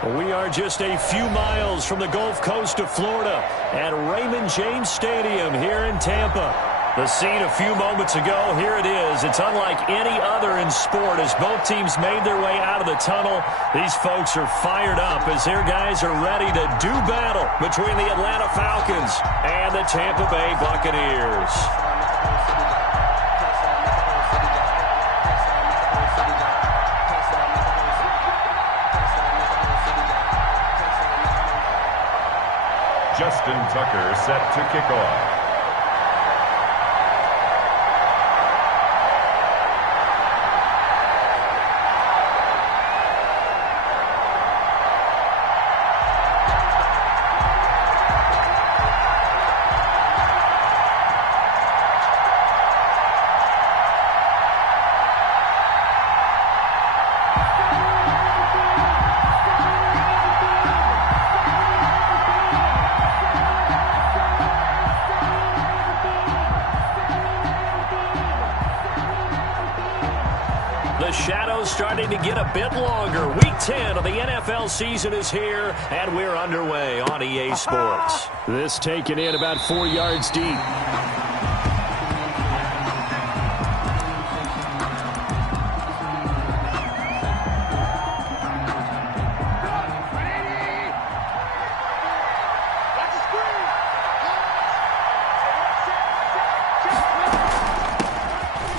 We are just a few miles from the Gulf Coast of Florida at Raymond James Stadium here in Tampa. The scene a few moments ago, here it is. It's unlike any other in sport as both teams made their way out of the tunnel. These folks are fired up as their guys are ready to do battle between the Atlanta Falcons and the Tampa Bay Buccaneers. Justin Tucker set to kick off. The shadows starting to get a bit longer. Week 10 of the NFL season is here, and we're underway on EA Sports. This taken in about 4 yards deep.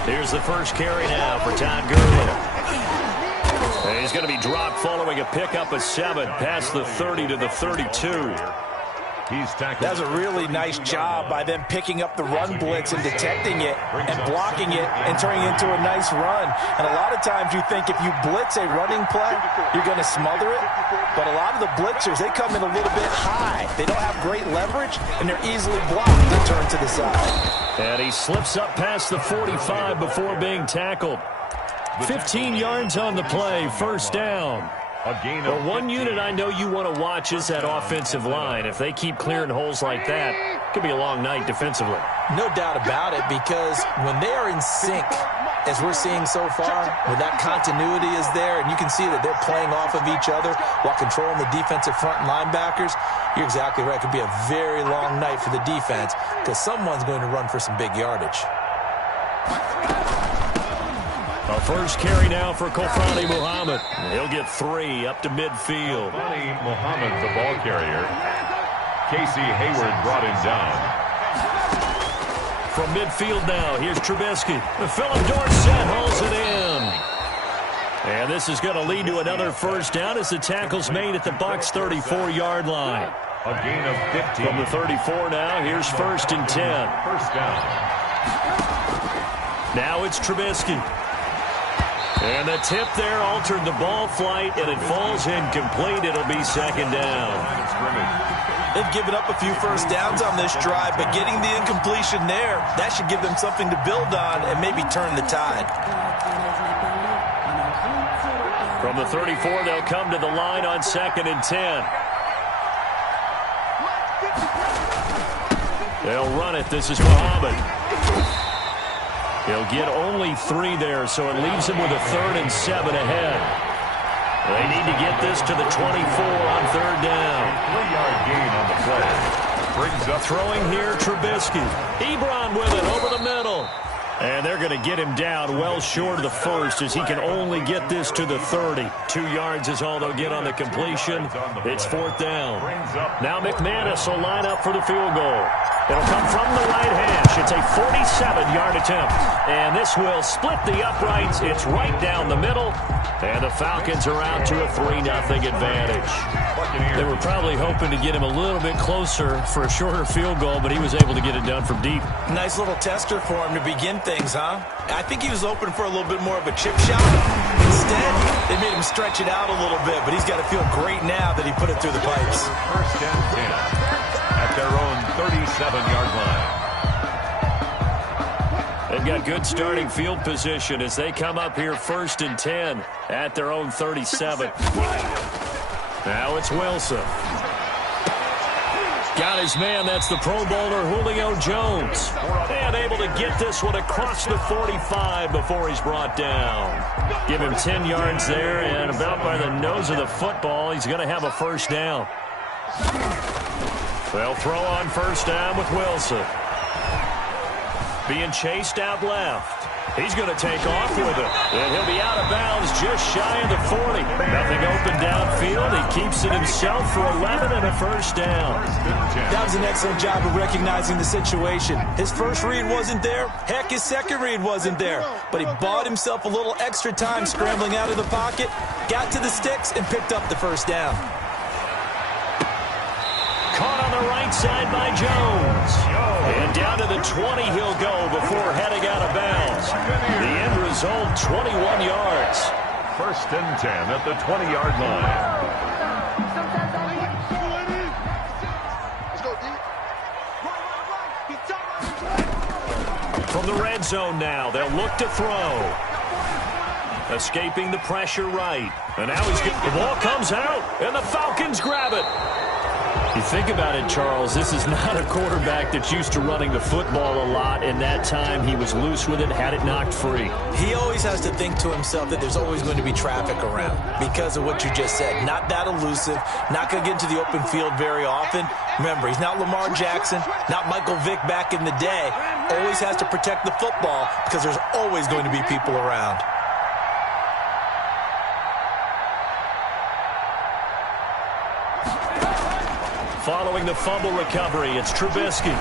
Here's the first carry now for Todd Gurley. He's going to be dropped following a pickup of 7 past the 30 to the 32. That's a really nice job by them picking up the run blitz and detecting it and blocking it and turning it into a nice run. And a lot of times you think if you blitz a running play, you're going to smother it. But a lot of the blitzers, they come in a little bit high. They don't have great leverage, and they're easily blocked and turned to the side. And he slips up past the 45 before being tackled. 15 yards on the play, first down. Well, one unit I know you want to watch is that offensive line. If they keep clearing holes like that, it could be a long night defensively. No doubt about it, because when they are in sync, as we're seeing so far, when that continuity is there, and you can see that they're playing off of each other while controlling the defensive front and linebackers, you're exactly right. It could be a very long night for the defense because someone's going to run for some big yardage. A first carry now for Kofani Muhammad. He'll get 3 up to midfield. Kofani Muhammad, the ball carrier. Casey Hayward brought him down. From midfield now, here's Trubisky. Philip Dorsett hauls it in. And this is going to lead to another first down as the tackle's made at the Bucs' 34-yard line. A gain of 15. From the 34 now, here's first and 10. First down. Now it's Trubisky. And the tip there altered the ball flight, and it falls incomplete. It'll be second down. They've given up a few first downs on this drive, but getting the incompletion there, that should give them something to build on and maybe turn the tide. From the 34, they'll come to the line on second and 10. They'll run it. This is Muhammad. He'll get only 3 there, so it leaves him with a 3rd and 7 ahead. They need to get this to the 24 on third down. 3-yard gain on the play. Brings up throwing here, Trubisky. Ebron with it over the middle. And they're going to get him down well short of the first as he can only get this to the 30. 2 yards is all they'll get on the completion. It's 4th down. Now McManus will line up for the field goal. It'll come from the right hash. It's a 47-yard attempt. And this will split the uprights. It's right down the middle. And the Falcons are out to a 3-0 advantage. They were probably hoping to get him a little bit closer for a shorter field goal, but he was able to get it done from deep. Nice little tester for him to begin things, huh? I think he was open for a little bit more of a chip shot. Instead, they made him stretch it out a little bit, but he's got to feel great now that he put it through the pipes. First and 10 at their own 37-yard line. They've got good starting field position as they come up here 1st and 10 at their own 37. Now it's Wilson. Got his man. That's the Pro Bowler Julio Jones. And able to get this one across the 45 before he's brought down. Give him 10 yards there, and about by the nose of the football, he's going to have a first down. They'll throw on first down with Wilson. Being chased out left. He's going to take off with it. And he'll be out of bounds just shy of the 40. Nothing open downfield. He keeps it himself for 11 and a first down. That was an excellent job of recognizing the situation. His first read wasn't there. Heck, his second read wasn't there. But he bought himself a little extra time scrambling out of the pocket, got to the sticks, and picked up the first down. Caught on the right side by Jones. And down to the 20 he'll go before heading out of bounds. The end result, 21 yards. First and 10 at the 20-yard line. From the red zone now, they'll look to throw. Escaping the pressure right. And now the ball comes out, and the Falcons grab it. You think about it, Charles, this is not a quarterback that's used to running the football a lot. In that time, he was loose with it, had it knocked free. He always has to think to himself that there's always going to be traffic around because of what you just said. Not that elusive, not going to get into the open field very often. Remember, he's not Lamar Jackson, not Michael Vick back in the day. Always has to protect the football because there's always going to be people around. Following the fumble recovery, it's Trubisky.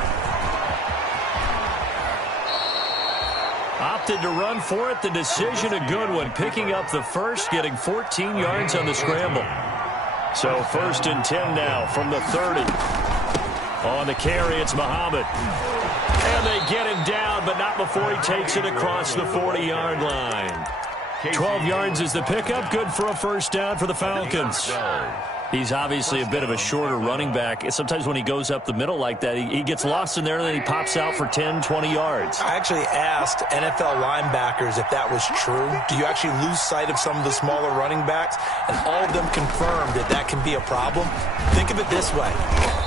Opted to run for it. The decision a good one. Picking up the first, getting 14 yards on the scramble. So first and 10 now from the 30. On the carry, it's Muhammad. And they get him down, but not before he takes it across the 40-yard line. 12 yards is the pickup. Good for a first down for the Falcons. He's obviously a bit of a shorter running back. Sometimes when he goes up the middle like that, he gets lost in there, and then he pops out for 10, 20 yards. I actually asked NFL linebackers if that was true. Do you actually lose sight of some of the smaller running backs? And all of them confirmed that that can be a problem. Think of it this way.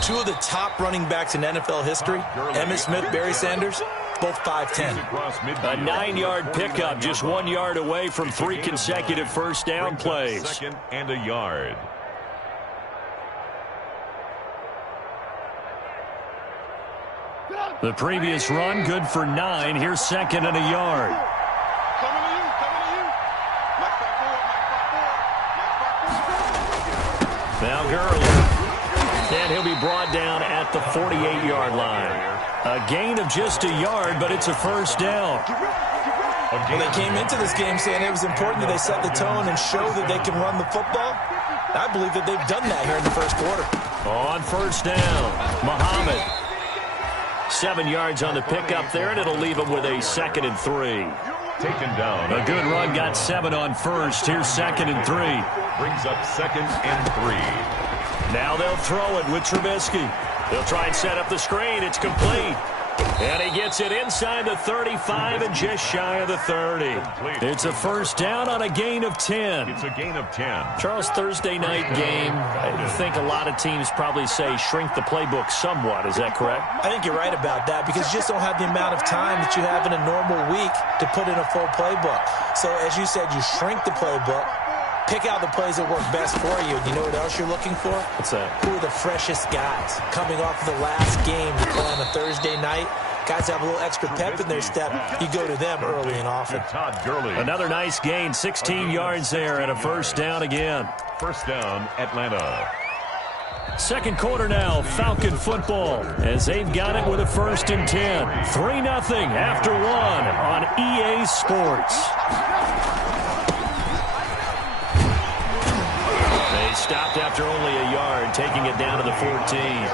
Two of the top running backs in NFL history, Emmitt Smith, Barry Sanders, both 5'10". A 9-yard pickup, just 1 yard away from 3 consecutive first down plays. Second and a yard. The previous run, good for 9. Here's second and a yard. Now Gurley. And he'll be brought down at the 48-yard line. A gain of just a yard, but it's a first down. Well, they came into this game saying it was important that they set the tone and show that they can run the football. I believe that they've done that here in the first quarter. On first down, Muhammad. 7 yards on the pickup there, and it'll leave him with a 2nd and 3. Taken down. A good run, got 7 on first. Here's 2nd and 3. Brings up 2nd and 3. Now they'll throw it with Trubisky. They'll try and set up the screen. It's complete. And he gets it inside the 35 and just shy of the 30. It's a first down on a gain of 10. It's a gain of 10. Charles, Thursday night game, I think a lot of teams probably say shrink the playbook somewhat. Is that correct? I think you're right about that because you just don't have the amount of time that you have in a normal week to put in a full playbook. So as you said, you shrink the playbook. Pick out the plays that work best for you. And you know what else you're looking for? What's that? Who are the freshest guys? Coming off of the last game to play on a Thursday night. Guys have a little extra pep in their step. You go to them early and often. Todd Gurley. Another nice gain, 16 yards there, and a first down again. First down, Atlanta. Second quarter now, Falcon football, as they've got it with a first and 10. 3-0 after 1 on EA Sports. They stopped after only a yard, taking it down to the 14.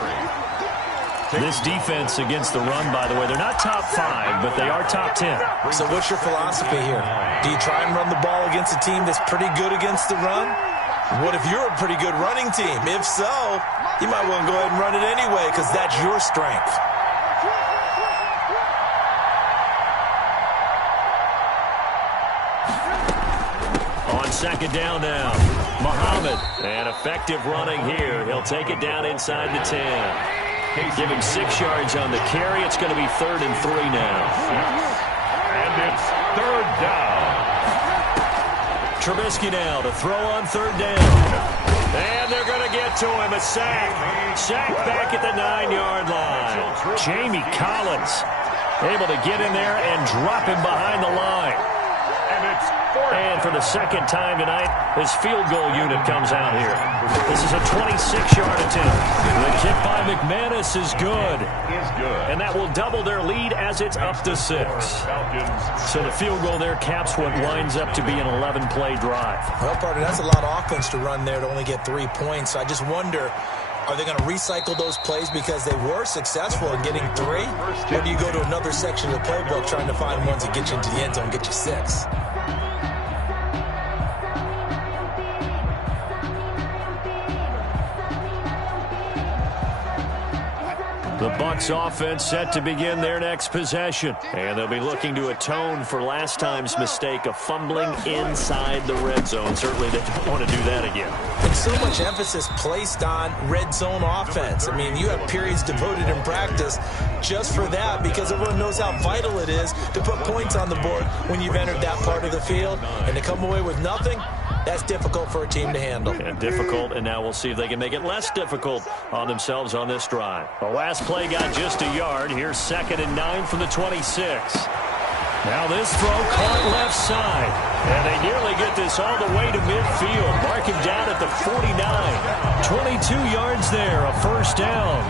This defense against the run, by the way, they're not top 5, but they are top 10. So what's your philosophy here? Do you try and run the ball against a team that's pretty good against the run? What if you're a pretty good running team? If so, you might want to go ahead and run it anyway because that's your strength. On second down now, Muhammad. And effective running here. He'll take it down inside the 10. Give him 6 yards on the carry. It's going to be 3rd and 3 now. And it's 3rd down. Trubisky now to throw on 3rd down. And they're going to get to him. A sack. Sack back at the 9-yard line. Jamie Collins able to get in there and drop him behind the line. And for the second time tonight, his field goal unit comes out here. This is a 26-yard attempt. The kick by McManus is good. And that will double their lead as it's up to 6. So the field goal there caps what winds up to be an 11-play drive. Well, partner, that's a lot of offense to run there to only get 3 points. So I just wonder, are they going to recycle those plays because they were successful in getting 3? Or do you go to another section of the playbook trying to find ones that get you into the end zone and get you 6? The Bucs offense set to begin their next possession. And they'll be looking to atone for last time's mistake of fumbling inside the red zone. Certainly they don't want to do that again. And so much emphasis placed on red zone offense. I mean, you have periods devoted in practice just for that because everyone knows how vital it is to put points on the board when you've entered that part of the field. And to come away with nothing, that's difficult for a team to handle. And difficult, and now we'll see if they can make it less difficult on themselves on this drive. The last play got just a yard. Here's 2nd and 9 from the 26. Now this throw caught left side. And they nearly get this all the way to midfield. Mark him down at the 49. 22 yards there, a 1st down.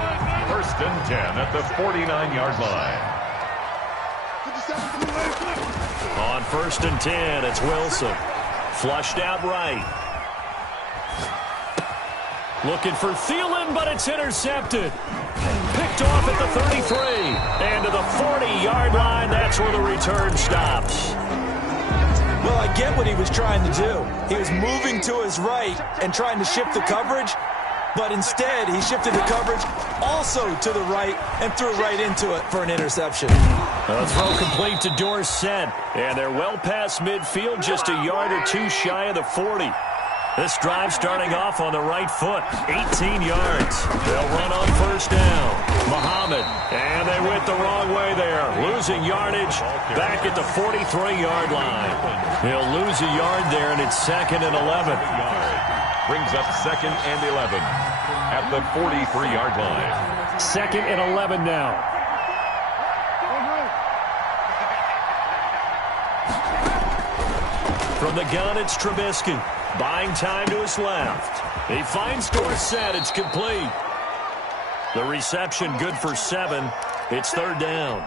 1st and 10 at the 49-yard line. On 1st and 10, it's Wilson. Flushed out right. Looking for Thielen, but it's intercepted. Picked off at the 33. And to the 40-yard line, that's where the return stops. Well, I get what he was trying to do. He was moving to his right and trying to shift the coverage, but instead he shifted the coverage also to the right and threw right into it for an interception. A throw complete to Dorsett, and they're well past midfield, just a yard or 2 shy of the 40. This drive starting off on the right foot, 18 yards. They'll run on 1st down. Muhammad, and they went the wrong way there, losing yardage back at the 43-yard line. They'll lose a yard there, and it's 2nd and 11. Brings up 2nd and 11 at the 43-yard line. 2nd and 11 now. From the gun, it's Trubisky. Buying time to his left. He finds Dorsett. It's complete. The reception good for 7. It's 3rd down.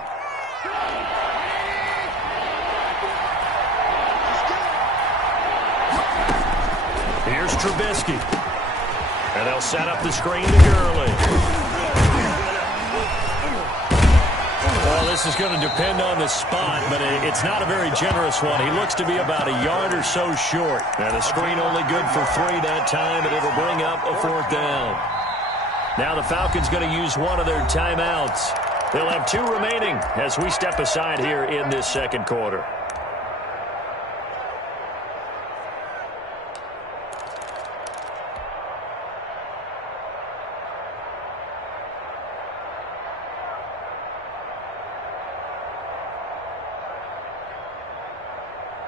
Here's Trubisky. And they'll set up the screen to Gurley. Well, this is going to depend on the spot, but it's not a very generous one. He looks to be about a yard or so short. And the screen only good for 3 that time, and it'll bring up a 4th down. Now the Falcons going to use one of their timeouts. They'll have 2 remaining as we step aside here in this 2nd quarter.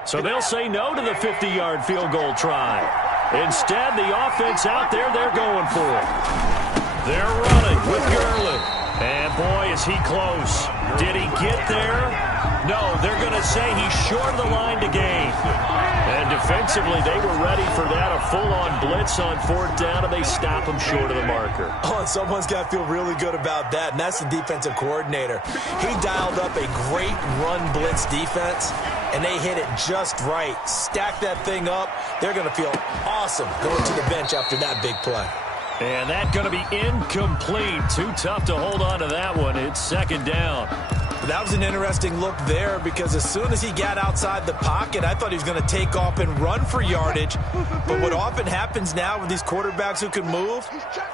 So they'll say no to the 50-yard field goal try. Instead, the offense out there, they're going for it. They're running with Gurley. And boy, is he close. Did he get there? No, they're going to say he's short of the line to gain. And defensively, they were ready for that, a full-on blitz on 4th down, and they stop him short of the marker. Oh, and someone's got to feel really good about that, and that's the defensive coordinator. He dialed up a great run blitz defense, and they hit it just right. Stack that thing up. They're going to feel awesome going to the bench after that big play. And that's going to be incomplete. Too tough to hold on to that one. It's 2nd down. That was an interesting look there because as soon as he got outside the pocket, I thought he was going to take off and run for yardage. But what often happens now with these quarterbacks who can move,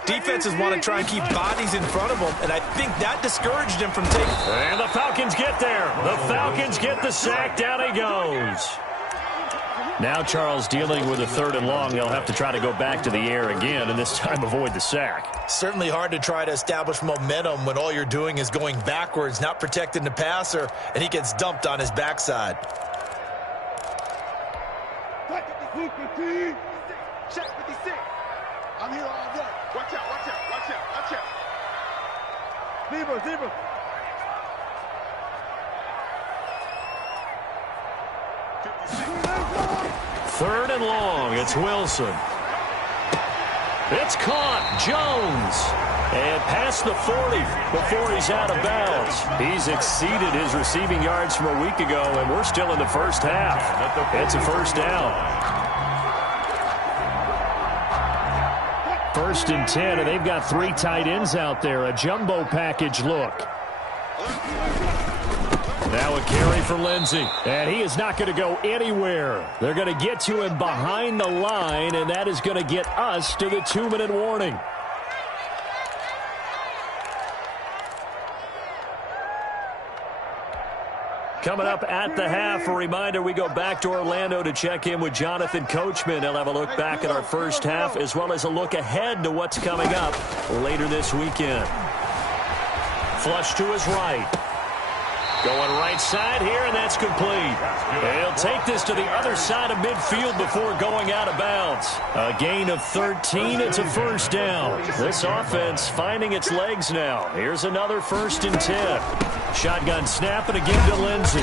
defenses want to try and keep bodies in front of them, and I think that discouraged him from taking. And the Falcons get there. The Falcons get the sack. Down he goes. Now Charles dealing with a 3rd and long. They'll have to try to go back to the air again, and this time avoid the sack. Certainly hard to try to establish momentum when all you're doing is going backwards, not protecting the passer, and he gets dumped on his backside. I'm here all day. Watch out, watch out, watch out, watch out. Zebra. 3rd and long. It's Wilson. It's caught. Jones. And past the 40 before he's out of bounds. He's exceeded his receiving yards from a week ago, and we're still in the first half. It's a first down. 1st and 10, and they've got 3 tight ends out there. A jumbo package look. Now a carry for Lindsey, and he is not going to go anywhere. They're going to get to him behind the line, and that is going to get us to the 2-minute warning. Coming up at the half, a reminder, we go back to Orlando to check in with Jonathan Coachman. He'll have a look back at our first half as well as a look ahead to what's coming up later this weekend. Flush to his right. Going right side here, and that's complete. He'll take this to the other side of midfield before going out of bounds. A gain of 13. It's a first down. This offense finding its legs now. Here's another 1st and 10. Shotgun snap, and again to Lindsey.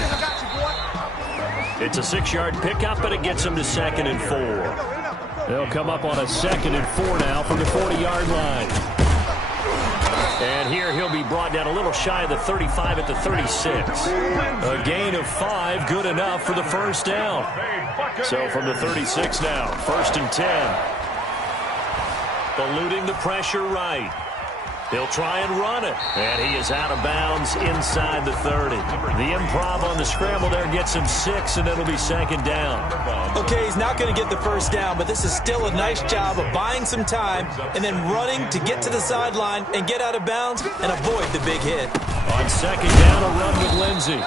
It's a 6-yard pickup, and it gets him to 2nd and 4. They'll come up on a 2nd and 4 now from the 40-yard line. And here he'll be brought down a little shy of the 35 at the 36. A gain of 5, good enough for the first down. So from the 36 now, 1st and 10. Eluding the pressure right. He'll try and run it. And he is out of bounds inside the 30. The improv on the scramble there gets him 6, and it'll be 2nd down. Okay, he's not going to get the first down, but this is still a nice job of buying some time and then running to get to the sideline and get out of bounds and avoid the big hit. On 2nd down, a run with Lindsey.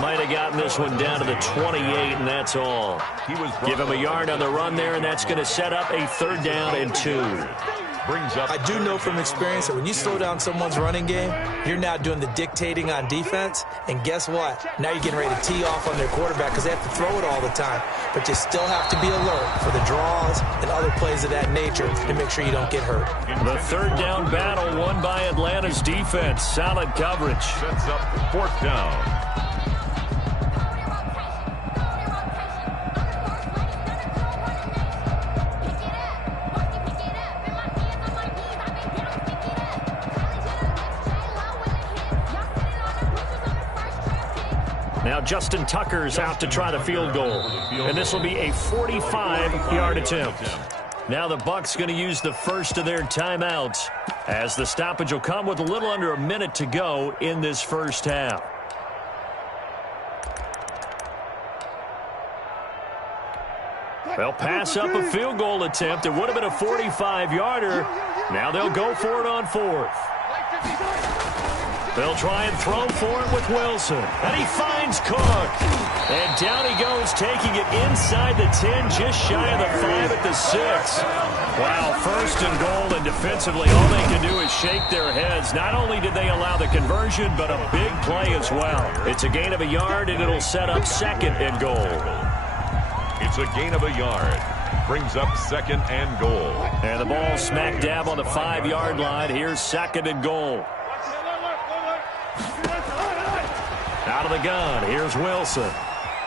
Might have gotten this one down to the 28, and that's all. Give him a yard on the run there, and that's going to set up a 3rd down and 2. I do know from experience that when you slow down someone's running game, you're now doing the dictating on defense. And guess what? Now you're getting ready to tee off on their quarterback because they have to throw it all the time. But you still have to be alert for the draws and other plays of that nature to make sure you don't get hurt. The 3rd down battle won by Atlanta's defense. Solid coverage. Sets up 4th down. Now Justin Tucker's out to try the field goal. And this will be a 45-yard attempt. Now the Bucs going to use the first of their timeouts as the stoppage will come with a little under a minute to go in this first half. They'll pass up a field goal attempt. It would have been a 45-yarder. Now they'll go for it on 4th. They'll try and throw for it with Wilson. And he finds Cook. And down he goes, taking it inside the 10, just shy of the 5 at the 6. Wow, 1st and goal, and defensively all they can do is shake their heads. Not only did they allow the conversion, but a big play as well. It's a gain of a yard, and it'll set up 2nd and goal. It's a gain of a yard. Brings up 2nd and goal. And the ball smack dab on the 5-yard line. Here's 2nd and goal. Out of the gun, here's Wilson.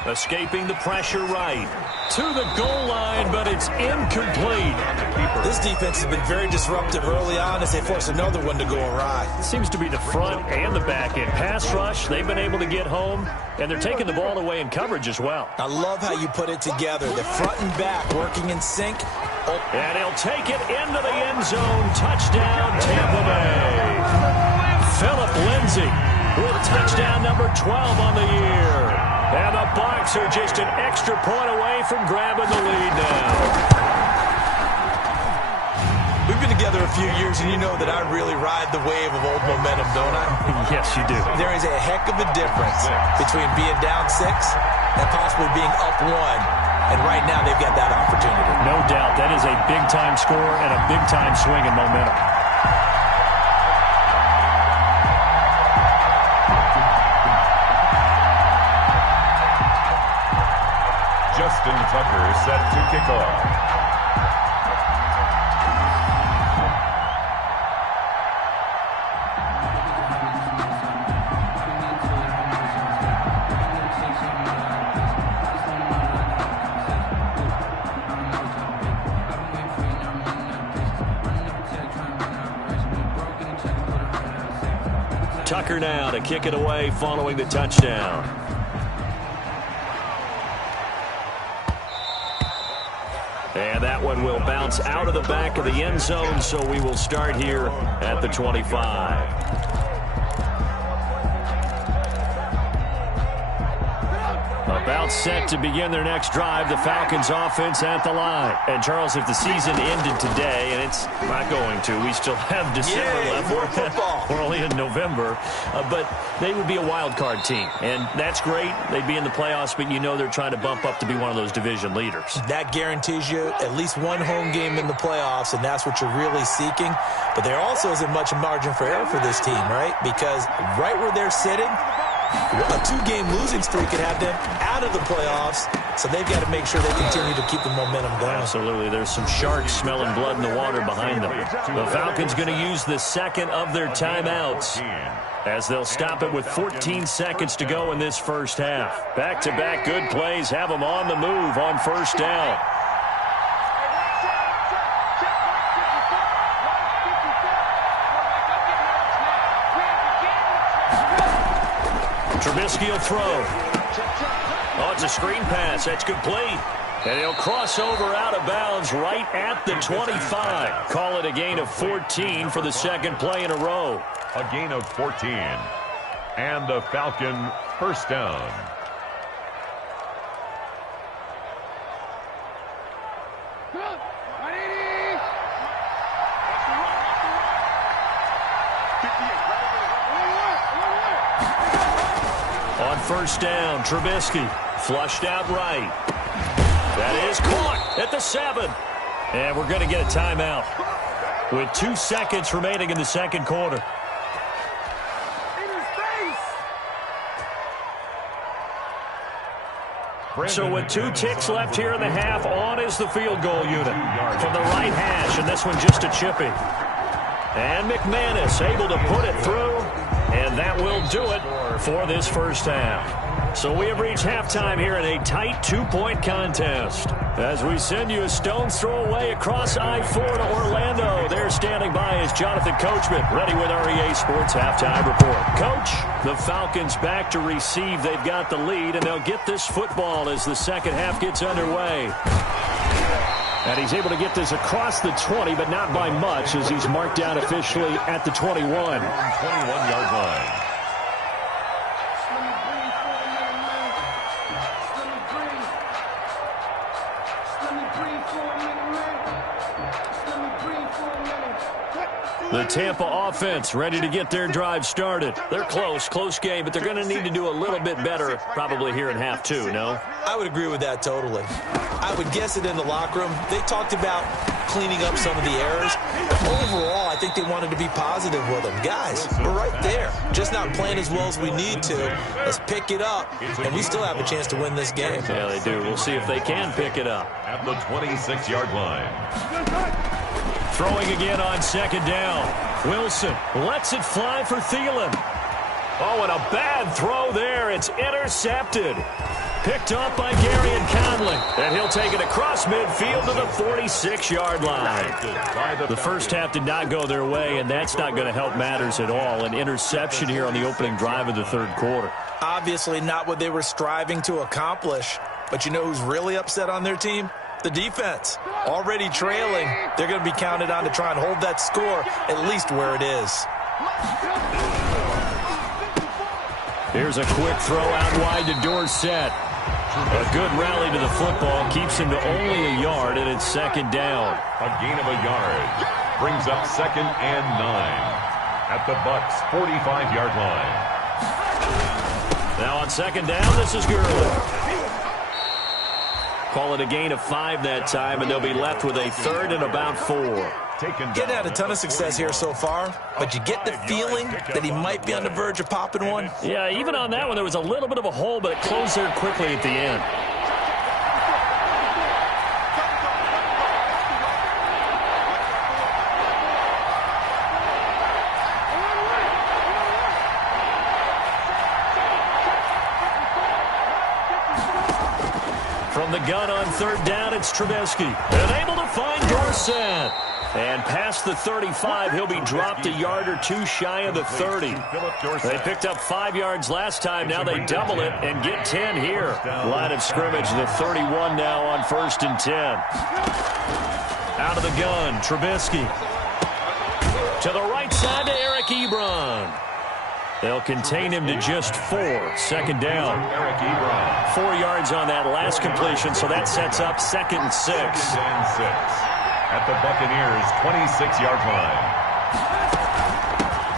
Escaping the pressure right. To the goal line, but it's incomplete. This defense has been very disruptive early on as they force another one to go awry. It seems to be the front and the back end. Pass rush, they've been able to get home, and they're taking the ball away in coverage as well. I love how you put it together. The front and back working in sync. And he'll take it into the end zone. Touchdown, Tampa Bay. Phillip Lindsay with touchdown number 12 on the year. And the Bucs are just an extra point away from grabbing the lead now. We've been together a few years, and you know that I really ride the wave of old momentum, don't I? Yes, you do. There is a heck of a difference between being down 6 and possibly being up 1. and right now they've got that opportunity. No doubt. That is a big-time score and a big-time swing in momentum. Justin Tucker set to kick off. Tucker now to kick it away following the touchdown. And that one will bounce out of the back of the end zone, so we will start here at the 25. About set to begin their next drive, the Falcons offense at the line. And Charles, if the season ended today, and it's not going to, we still have December left. More football. We're only in November, but they would be a wild card team. And that's great. They'd be in the playoffs, but you know they're trying to bump up to be one of those division leaders. That guarantees you at least one home game in the playoffs, and that's what you're really seeking. But there also isn't much margin for error for this team, right? Because right where they're sitting, a two-game losing streak could have them out of the playoffs, so they've got to make sure they continue to keep the momentum going. Absolutely. There's some sharks smelling blood in the water behind them. The Falcons going to use the second of their timeouts as they'll stop it with 14 seconds to go in this first half. Back-to-back good plays have them on the move on first down. Trubisky will throw. Oh, it's a screen pass. That's complete. And he'll cross over out of bounds right at the 25. Call it a gain of 14 for the second play in a row. A gain of 14. And the Falcon first down. On first down, Trubisky flushed out right. That is caught at the 7. And we're going to get a timeout with 2 seconds remaining in the second quarter. So with 2 ticks left here in the half, on is the field goal unit from the right hash, and this one just a chippy. And McManus able to put it through, and that will do it for this first half. So we have reached halftime here in a tight 2-point contest. As we send you a stone's throw away across I-4 to Orlando. There standing by is Jonathan Coachman, ready with our EA Sports Halftime Report. Coach, the Falcons back to receive. They've got the lead, and they'll get this football as the second half gets underway. And he's able to get this across the 20, but not by much, as he's marked down officially at the 21. 21-yard line. The Tampa offense ready to get their drive started. They're close game, but they're going to need to do a little bit better probably here in half 2, no? I would agree with that totally. I would guess it in the locker room. They talked about cleaning up some of the errors. Overall, I think they wanted to be positive with them. Guys, we're right there. Just not playing as well as we need to. Let's pick it up, and we still have a chance to win this game. Yeah, they do. We'll see if they can pick it up. At the 26-yard line. Throwing again on second down. Wilson lets it fly for Thielen. Oh, and a bad throw there. It's intercepted. Picked up by Gary and Conley. And he'll take it across midfield to the 46-yard line. The first half did not go their way, and that's not going to help matters at all. An interception here on the opening drive of the third quarter. Obviously not what they were striving to accomplish. But you know who's really upset on their team? The defense. Already trailing. They're going to be counted on to try and hold that score at least where it is. Here's a quick throw out wide to Dorsett. A good rally to the football keeps him to only a yard, and it's second down. A gain of a yard brings up 2nd and 9 at the Bucs' 45-yard line. Now on second down, this is Gurley. Call it a gain of 5 that time, and they'll be left with a third and about 4. Getting had a ton of success here so far, but you get the feeling that he might be on the verge of popping one. Yeah, even on that one, there was a little bit of a hole, but it closed there quickly at the end. From the gun on third down, it's Trubisky. And able to find Dorsett. And past the 35, he'll be dropped a yard or two shy of the 30. They picked up 5 yards last time. Now they double it and get 10 here. Line of scrimmage, the 31 now on 1st and 10. Out of the gun, Trubisky. To the right side to Eric Ebron. They'll contain him to just 4. 2nd down. 4 yards on that last completion, so that sets up 2nd and 6. At the Buccaneers' 26-yard line.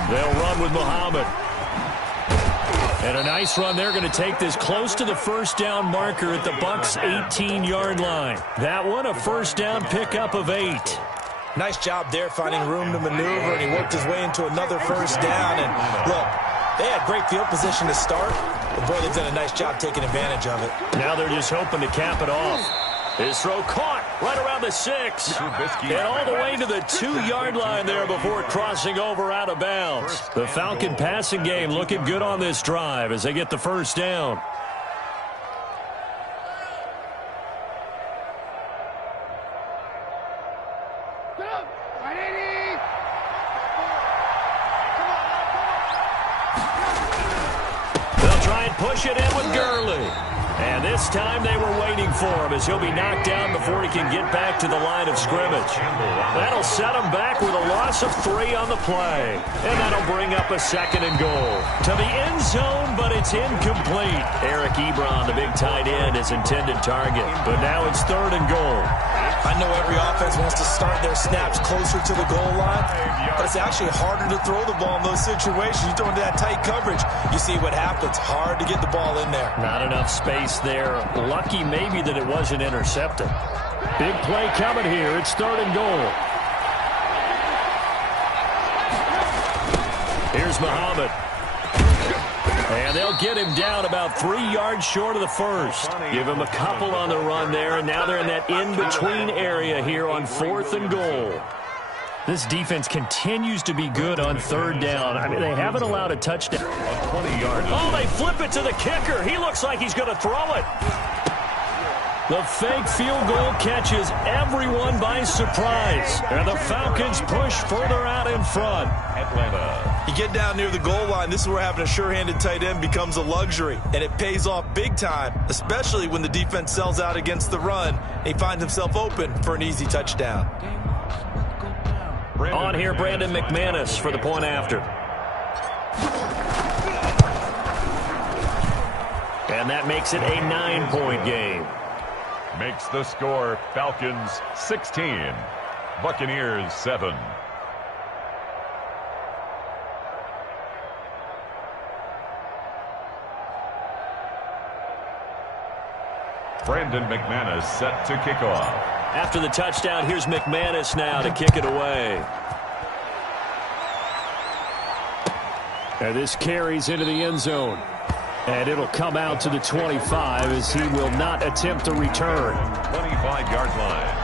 They'll run with Muhammad. And a nice run. They're going to take this close to the 1st down marker at the Bucs' 18-yard line. That one, a 1st down pickup of 8. Nice job there finding room to maneuver, and he worked his way into another 1st down. And look, they had great field position to start, but boy, they've done a nice job taking advantage of it. Now they're just hoping to cap it off. His throw caught right around the 6. And all the way to the 2-yard line there before crossing over out of bounds. The Falcon passing game looking good on this drive as they get the 1st down. They'll try and push it in with Gurley. And this time they were waiting for him as he'll be knocked down before he can get back to the line of scrimmage. That'll set him back with a loss of 3 on the play. And that'll bring up a 2nd and goal. To the end zone, but it's incomplete. Eric Ebron, the big tight end, is intended target. But now it's 3rd and goal. I know every offense wants to start their snaps closer to the goal line, but it's actually harder to throw the ball in those situations. You throw into that tight coverage, you see what happens. Hard to get the ball in there. Not enough space there. Lucky maybe that it wasn't intercepted. Big play coming here. It's 3rd and goal. Here's Muhammad. And they'll get him down about 3 yards short of the 1st. Give him a couple on the run there, and now they're in that in-between area here on 4th and goal. This defense continues to be good on 3rd down. I mean, they haven't allowed a touchdown. 20 yards. Oh, they flip it to the kicker. He looks like he's going to throw it. The fake field goal catches everyone by surprise. And the Falcons push further out in front. Atlanta. You get down near the goal line, this is where having a sure-handed tight end becomes a luxury. And it pays off big time, especially when the defense sells out against the run. And he finds himself open for an easy touchdown. On here, Brandon McManus for the point after. And that makes it a 9-point game. Makes the score Falcons 16, Buccaneers 7. Brandon McManus set to kick off. After the touchdown, here's McManus now to kick it away. And this carries into the end zone. And it'll come out to the 25 as he will not attempt to return. 25-yard line.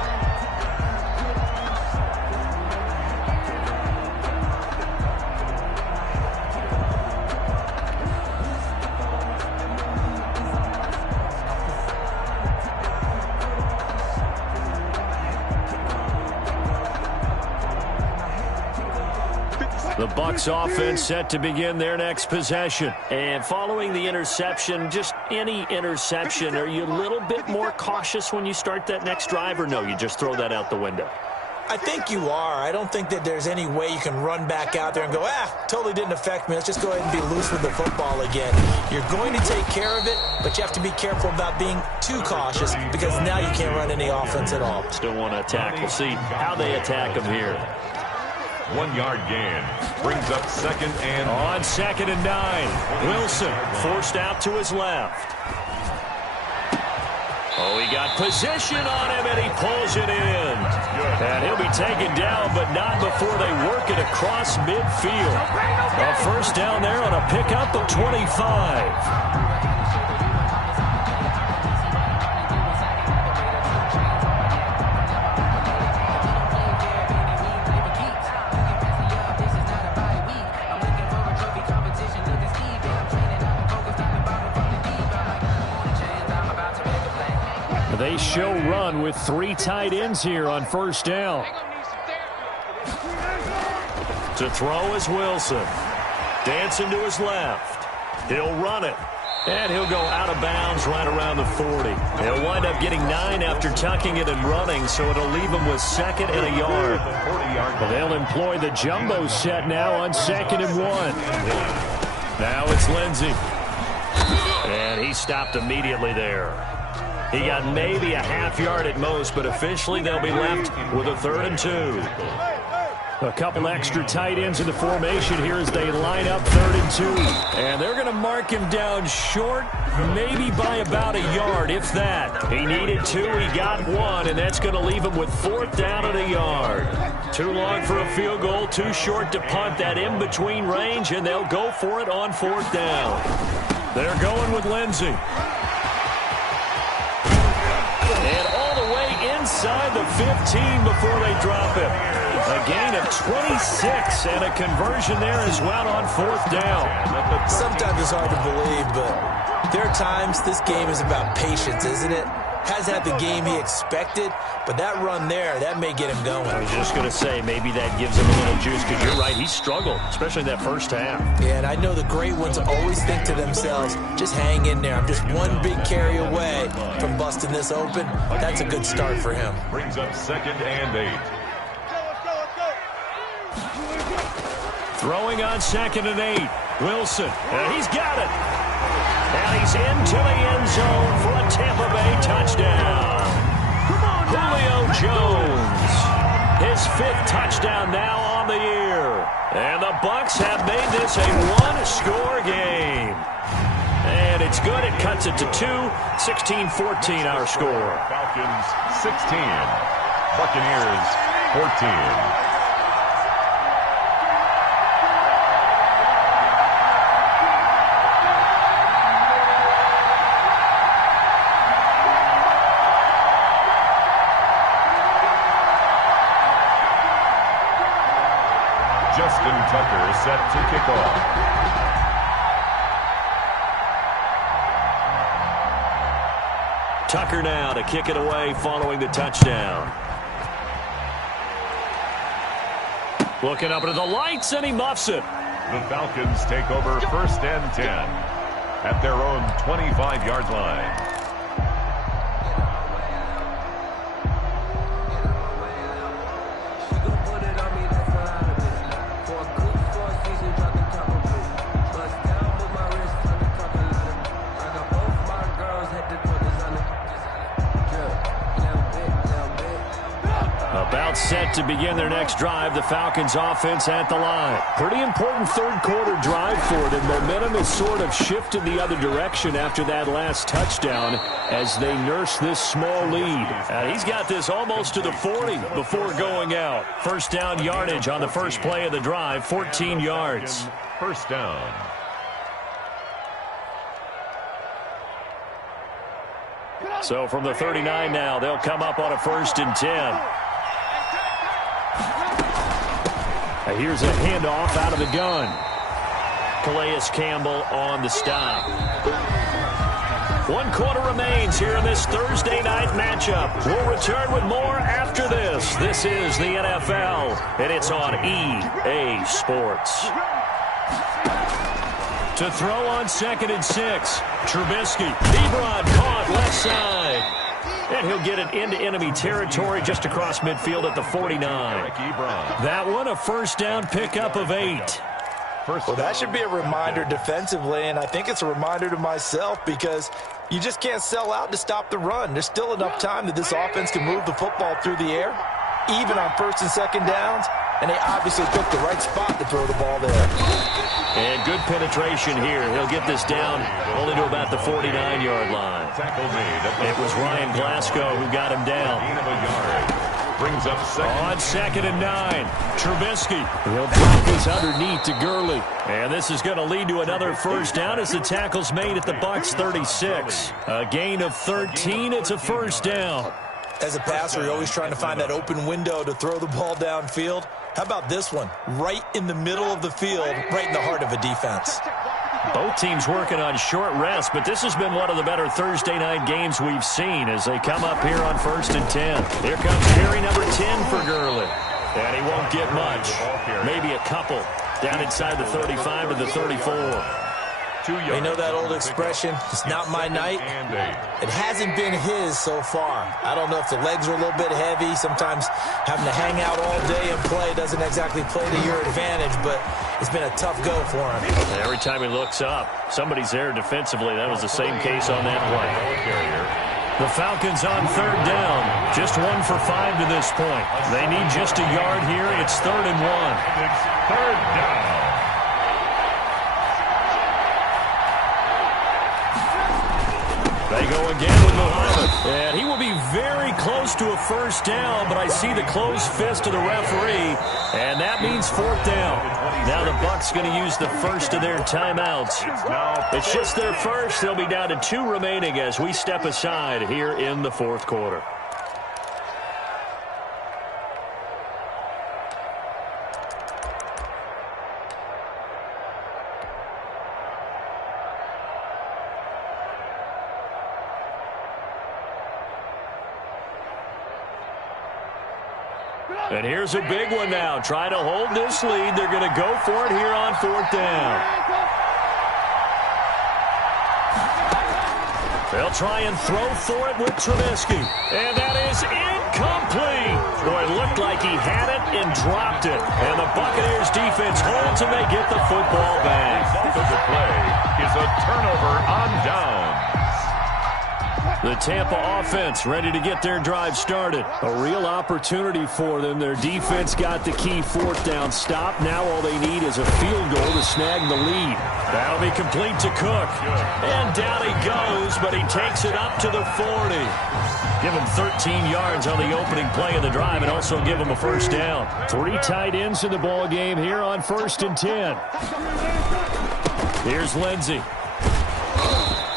The Bucs offense set to begin their next possession. And following the interception, just any interception, are you a little bit more cautious when you start that next drive, or no, you just throw that out the window? I think you are. I don't think that there's any way you can run back out there and go, totally didn't affect me. Let's just go ahead and be loose with the football again. You're going to take care of it, but you have to be careful about being too cautious because now you can't run any offense at all. Still want to attack. We'll see how they attack them here. 1-yard gain brings up 2nd and... On 2nd and 9. Wilson forced out to his left. Oh, he got position on him, and he pulls it in. And he'll be taken down, but not before they work it across midfield. A first down there on a pickup of 25. They show run with 3 tight ends here on first down. To throw is Wilson. Dancing to his left. He'll run it. And he'll go out of bounds right around the 40. He'll wind up getting 9 after tucking it and running, so it'll leave him with 2nd and a yard. Well, they'll employ the jumbo set now on 2nd and 1. Now it's Lindsey. And he stopped immediately there. He got maybe a half yard at most, but officially they'll be left with a 3rd and 2. A couple extra tight ends in the formation here as they line up 3rd and 2. And they're going to mark him down short, maybe by about a yard, if that. He needed 2, he got 1, and that's going to leave him with 4th down and a yard. Too long for a field goal, too short to punt. That in-between range, and they'll go for it on 4th down. They're going with Lindsey. And all the way inside the 15 before they drop him. A gain of 26 and a conversion there as well on 4th down. Sometimes it's hard to believe, but there are times this game is about patience, isn't it? Hasn't had the game he expected, but that run there, that may get him going. I was just going to say, maybe that gives him a little juice, because you're right, he struggled, especially in that first half. Yeah, and I know the great ones always think to themselves, just hang in there. I'm just one big carry away from busting this open. That's a good start for him. Brings up 2nd and 8. Throwing on 2nd and 8. Wilson, and he's got it. And he's into the end zone for a Tampa Bay touchdown. Julio Jones, his 5th touchdown now on the year. And the Bucs have made this a 1-score game. And it's good. It cuts it to 2. 16-14 our score. Falcons 16. Buccaneers 14. Justin Tucker set to kick off. Tucker now to kick it away following the touchdown. Looking up into the lights, and he muffs it. The Falcons take over 1st and 10 at their own 25-yard line. About set to begin their next drive, the Falcons offense at the line. Pretty important 3rd quarter drive for them. Momentum has sort of shifted the other direction after that last touchdown as they nurse this small lead. He's got this almost to the 40 before going out. First down yardage on the first play of the drive, 14 yards. First down. So from the 39 now, they'll come up on a 1st and 10. Here's a handoff out of the gun. Calais Campbell on the stop. 1 quarter remains here in this Thursday night matchup. We'll return with more after this. This is the NFL, and it's on EA Sports. To throw on 2nd and 6. Trubisky. Ebron caught left side. And he'll get it into enemy territory just across midfield at the 49. That one a first down pickup of 8. Well, that should be a reminder defensively, and I think it's a reminder to myself because you just can't sell out to stop the run. There's still enough time that this offense can move the football through the air, even on 1st and 2nd downs. and they obviously picked the right spot to throw the ball there. And good penetration here. He'll get this down only to about the 49-yard line. It was Ryan Glasgow who got him down. Brings up on 2nd and 9. Trubisky. He'll drop this underneath to Gurley. And this is going to lead to another first down as the tackle's made at the Bucs 36. A gain of 13. It's a first down. As a passer, you're always trying to find that open window to throw the ball downfield. How about this one? Right in the middle of the field, right in the heart of a defense. Both teams working on short rest, but this has been one of the better Thursday night games we've seen as they come up here on 1st and 10. Here comes carry number 10 for Gurley. And he won't get much. Maybe a couple down inside the 35 to the 34. You know that old expression, it's not my night? It hasn't been his so far. I don't know if the legs are a little bit heavy. Sometimes having to hang out all day and play doesn't exactly play to your advantage, but it's been a tough go for him. Every time he looks up, somebody's there defensively. That was the same case on that play. The Falcons on 3rd down. Just 1 for 5 to this point. They need just a yard here. It's 3rd and 1. It's 3rd down. They go again with Muhammad. And he will be very close to a first down, but I see the closed fist of the referee, and that means 4th down. Now the Bucs going to use the first of their timeouts. It's just their first. They'll be down to 2 remaining as we step aside here in the 4th quarter. And here's a big one now. Trying to hold this lead. They're going to go for it here on 4th down. They'll try and throw for it with Trubisky. And that is incomplete. Boy, it looked like he had it and dropped it. And the Buccaneers defense holds and they get the football back. The result of the play is a turnover on downs. The Tampa offense ready to get their drive started. A real opportunity for them. Their defense got the key 4th down stop. Now all they need is a field goal to snag the lead. That'll be complete to Cook. And down he goes, but he takes it up to the 40. Give him 13 yards on the opening play of the drive and also give him a first down. 3 tight ends in the ball game here on 1st and 10. Here's Lindsey.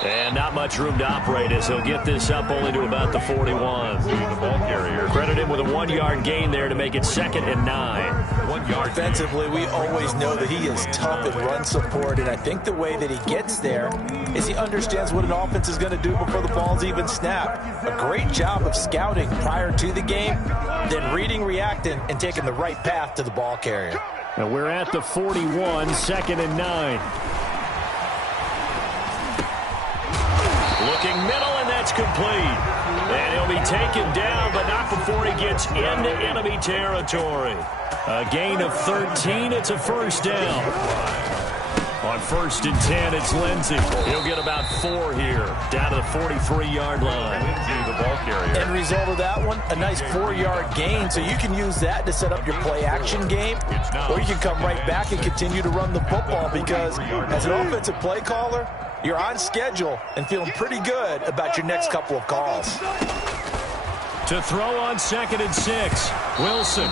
And not much room to operate as he'll get this up only to about the 41. The ball carrier. Credit him with a 1-yard gain there to make it 2nd and 9. 1 yard. Defensively, we always know that he is tough in run support, and I think the way that he gets there is he understands what an offense is going to do before the ball's even snapped. A great job of scouting prior to the game, then reading, reacting, and taking the right path to the ball carrier. And we're at the 41, 2nd and 9. Looking middle, and that's complete. And he'll be taken down, but not before he gets into enemy territory. A gain of 13. It's a first down. On 1st and 10, it's Lindsey. He'll get about 4 here, down to the 43-yard line. Lindsey, the ball carrier. End result of that one, a nice 4-yard gain, so you can use that to set up your play-action game, or you can come right back and continue to run the football because as an offensive play caller, you're on schedule and feeling pretty good about your next couple of calls. To throw on 2nd and 6, Wilson.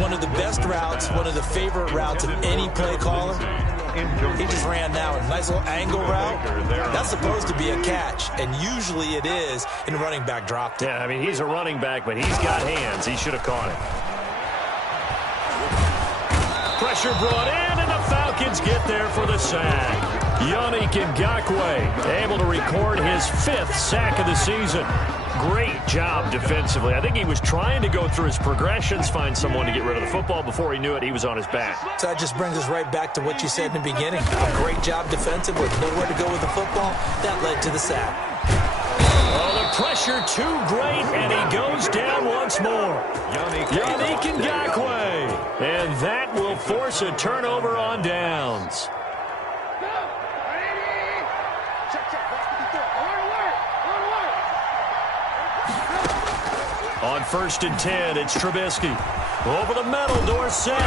One of the best routes, one of the favorite routes of any play caller. He just ran now a nice little angle route. That's supposed to be a catch, and usually it is in running back drop. Yeah, I mean, he's a running back, but he's got hands. He should have caught it. Pressure brought in, and the Falcons get there for the sack. Yannick Ngakoue able to record his 5th sack of the season. Great job defensively. I think he was trying to go through his progressions, find someone to get rid of the football. Before he knew it, he was on his back. So that just brings us right back to what you said in the beginning. A great job defensively. Nowhere to go with the football. That led to the sack. Oh, the pressure too great, and he goes down once more. Yannick Ngakoue. And that will force a turnover on downs. On 1st and 10, it's Trubisky. Over the middle, Dorsett.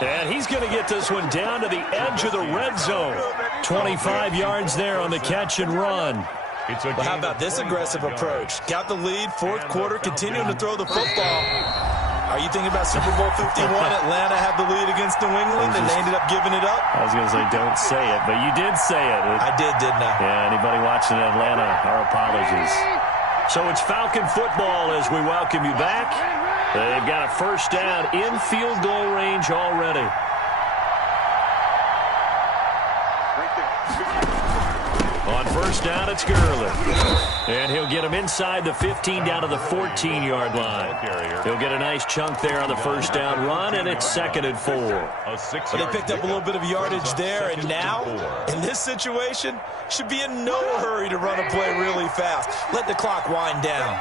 And he's going to get this one down to the edge of the red zone. 25 yards there on the catch and run. Well, how about this aggressive approach? Got the lead, fourth quarter, continuing to throw the football. Are you thinking about Super Bowl 51? Atlanta had the lead against New England, and they ended up giving it up? I was going to say, don't say it, but you did say it. I did, didn't I? Yeah, anybody watching Atlanta, our apologies. So it's Falcon football as we welcome you back. They've got a first down in field goal range already. On first down, it's Gurley. And he'll get him inside the 15 down to the 14-yard line. He'll get a nice chunk there on the first down run, and it's 2nd and 4. But they picked up a little bit of yardage there, and now, in this situation, should be in no hurry to run a play really fast. Let the clock wind down.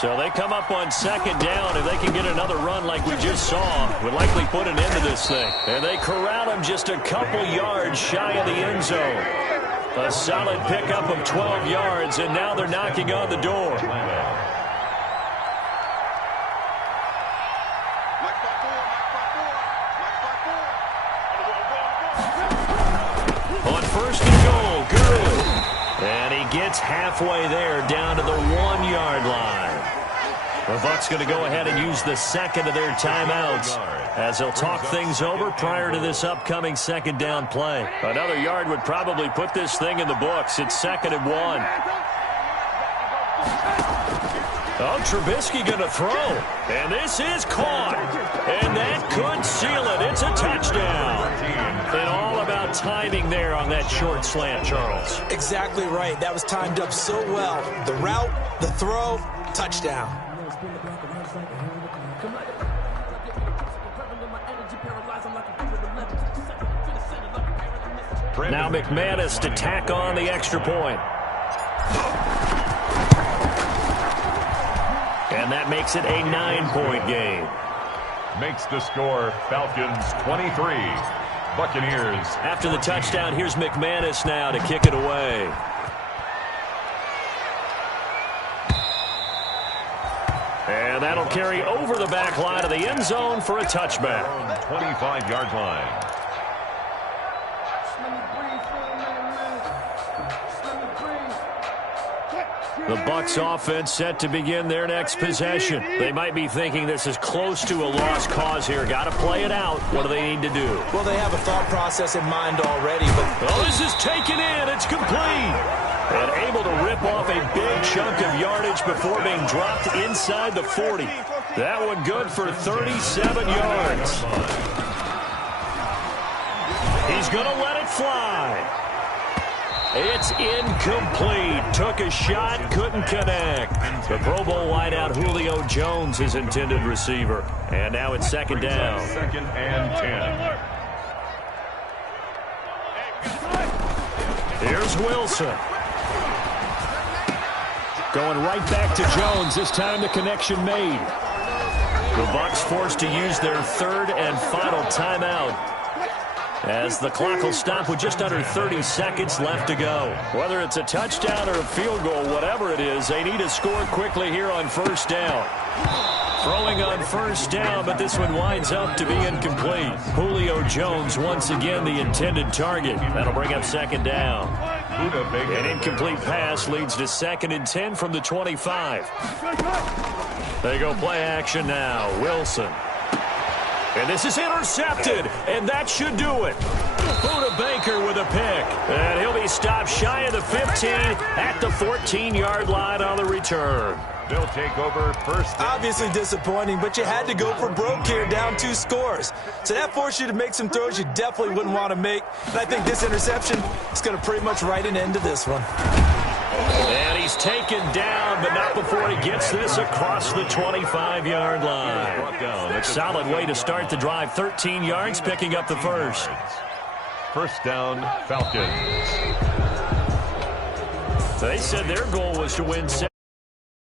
So they come up on 2nd down. If they can get another run like we just saw, would likely put an end to this thing. And they corral him just a couple yards shy of the end zone. A solid pickup of 12 yards, and now they're knocking on the door. On 1st and goal, Gurley. And he gets halfway there down to the 1-yard line. The Bucs going to go ahead and use the second of their timeouts as they'll talk things over prior to this upcoming 2nd down play. Another yard would probably put this thing in the books. It's 2nd and 1. Oh, Trubisky going to throw. And this is caught. And that could seal it. It's a touchdown. And all about timing there on that short slant, Charles. Exactly right. That was timed up so well. The route, the throw, touchdown. Now McManus to tack on the extra point. And that makes it a 9-point game. Makes the score Falcons 23, Buccaneers. After the touchdown, here's McManus now to kick it away. And that'll carry over the back line of the end zone for a touchback. 25-yard line. The Bucs offense set to begin their next possession. They might be thinking this is close to a lost cause here. Got to play it out. What do they need to do? Well, they have a thought process in mind already. But oh, this is taken in. It's complete. And able to rip off a big chunk of yardage before being dropped inside the 40. That one good for 37 yards. He's going to let it fly. It's incomplete. Took a shot, couldn't connect. The Pro Bowl wideout Julio Jones, his intended receiver. And now it's 2nd down. 2nd and 10. Here's Wilson. Going right back to Jones. This time the connection made. The Bucs forced to use their 3rd and final timeout, as the clock will stop with just under 30 seconds left to go. Whether it's a touchdown or a field goal, whatever it is, they need to score quickly here on 1st down. Throwing on 1st down, but this one winds up to be incomplete. Julio Jones once again the intended target. That'll bring up 2nd down. An incomplete pass leads to 2nd and 10 from the 25. They go play action now. Wilson. And this is intercepted, and that should do it. Buda Baker with a pick. And he'll be stopped shy of the 15 at the 14-yard line on the return. They'll take over first. Obviously disappointing, but you had to go for broke here, down 2 scores. So that forced you to make some throws you definitely wouldn't want to make. And I think this interception is going to pretty much write an end to this one. And he's taken down, but not before he gets this across the 25-yard line. Solid way to start the drive. 13 yards, picking up the first. First down, Falcons. They said their goal was to win 6.